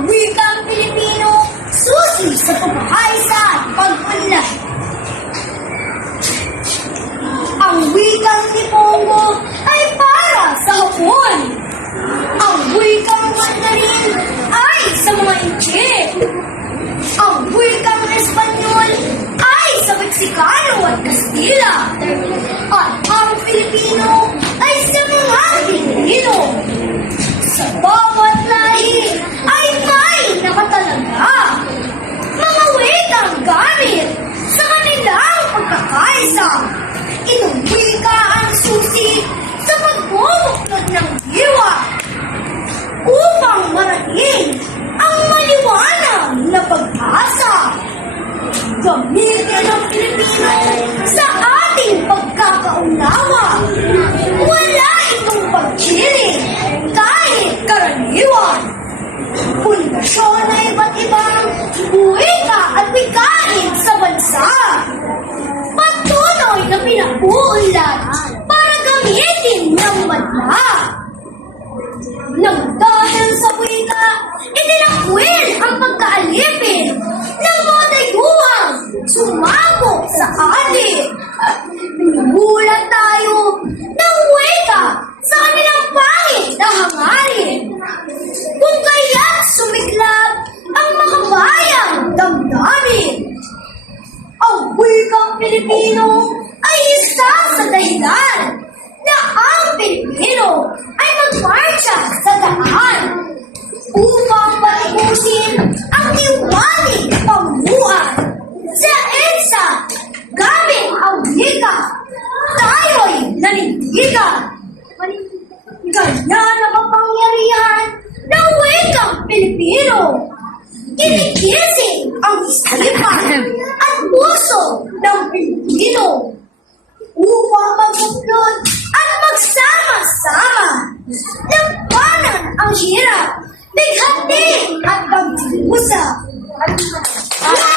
Ang wikang Pilipino, susi sa pagkakaisa at pag-unlad. Ang wikang Nipongo ay para sa Hapon. Ang wikang Mandarin ay sa mga Inche. Ang wikang Espanyol ay sa Meksikano at Kastila. Gamitin ang Pilipino sa ating pagkakaunawa. Wala itong pagkiling kahit karaniwan. Pundasyon na iba't ibang wika at wikain sa bansa. Patuloy na pinag-uunlad para gamitin ng madla. Nang sa atin. Pinuhulan tayo ng wika sa kanilang pangit na hangarin. Kung kaya sumiklab ang makabayang damdamin. Ang wikang Pilipino ay isa sa dahilan na ang Pilipino na nakapangyarihan ng wikang Pilipino. Kinigising ang isipan at puso ng Pilipino upang mag-upload at magsama-sama. Lampanan ang hirap, bighati at pagdusa. Ano